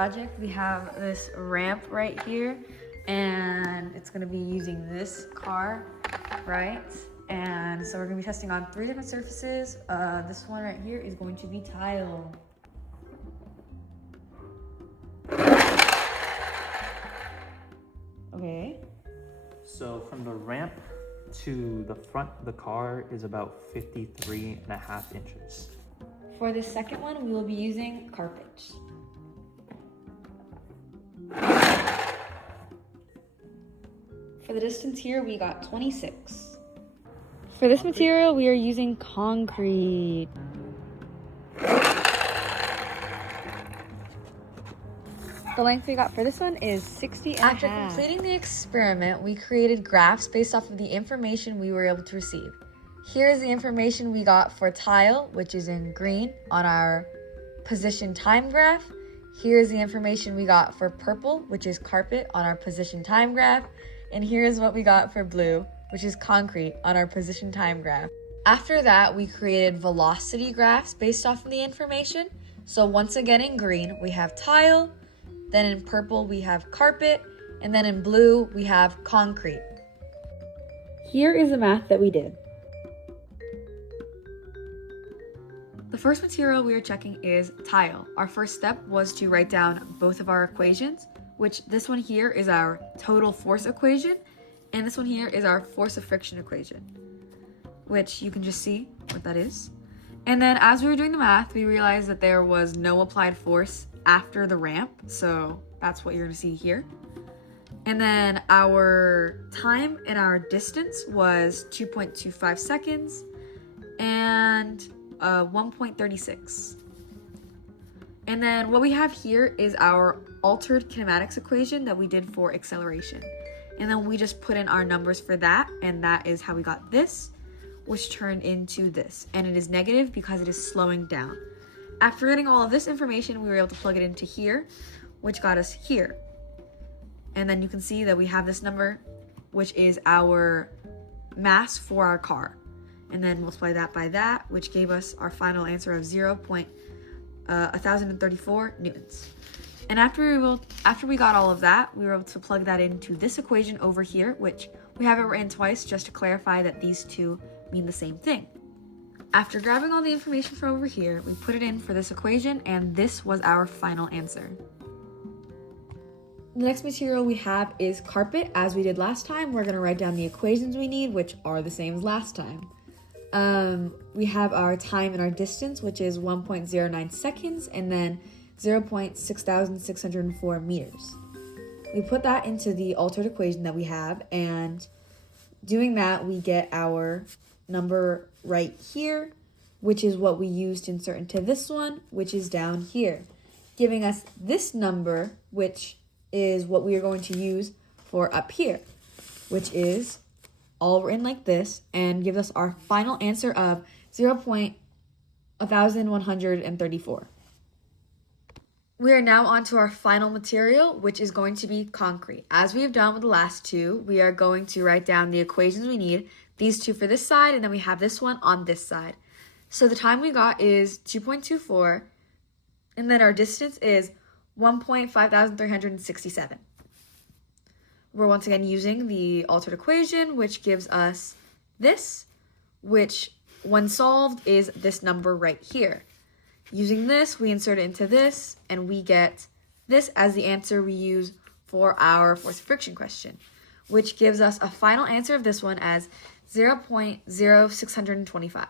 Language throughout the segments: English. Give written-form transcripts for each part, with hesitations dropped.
project, we have this ramp right here, and it's gonna be using this car, right? And so we're gonna be testing on 3 different surfaces. This one right here is going to be tile. Okay. So from the ramp to the front of the car is about 53.5 inches. For the second one, we will be using carpet. For the distance here, we got 26. For this material, we are using concrete. The length we got for this one is 60 and After completing the experiment, we created graphs based off of the information we were able to receive. Here is the information we got for tile, which is in green on our position time graph. Here is the information we got for purple, which is carpet on our position time graph. And here is what we got for blue, which is concrete on our position time graph. After that, we created velocity graphs based off of the information. So once again in green, we have tile. Then in purple, we have carpet, and then in blue, we have concrete. Here is the math that we did. The first material we are checking is tile. Our first step was to write down both of our equations, which this one here is our total force equation, and this one here is our force of friction equation, which you can just see what that is. And then as we were doing the math, we realized that there was no applied force after the ramp, so that's what you're going to see here. And then our time and our distance was 2.25 seconds and 1.36. And then what we have here is our altered kinematics equation that we did for acceleration. And then we just put in our numbers for that, and that is how we got this, which turned into this. And it is negative because it is slowing down. After getting all of this information, we were able to plug it into here, which got us here. And then you can see that we have this number, which is our mass for our car. And then multiply that by that, which gave us our final answer of 0.1034 newtons. And after we got all of that, we were able to plug that into this equation over here, which we have it written twice just to clarify that these two mean the same thing. After grabbing all the information from over here, we put it in for this equation, and this was our final answer. The next material we have is carpet. As we did last time, we're going to write down the equations we need, which are the same as last time. We have our time and our distance, which is 1.09 seconds, and then 0.6604 meters. We put that into the altered equation that we have, and doing that, we get our number right here, which is what we used to insert into this one, which is down here, giving us this number, which is what we are going to use for up here, which is all written like this, and gives us our final answer of 0.1134. We are now on to our final material, which is going to be concrete. As we have done with the last two, we are going to write down the equations we need, these two for this side, and then we have this one on this side. So the time we got is 2.24, and then our distance is 1.5367. We're once again using the altered equation, which gives us this, which when solved is this number right here. Using this, we insert it into this, and we get this as the answer we use for our force of friction question, which gives us a final answer of this one as 0.0625.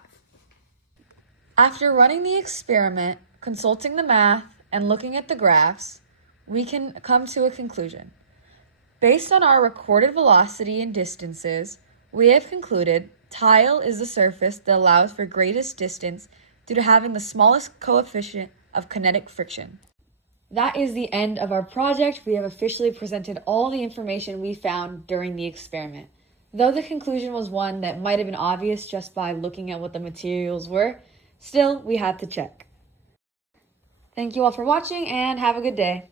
After running the experiment, consulting the math, and looking at the graphs, we can come to a conclusion. Based on our recorded velocity and distances, we have concluded tile is the surface that allows for greatest distance due to having the smallest coefficient of kinetic friction. That is the end of our project. We have officially presented all the information we found during the experiment. Though the conclusion was one that might have been obvious just by looking at what the materials were, still we had to check. Thank you all for watching and have a good day.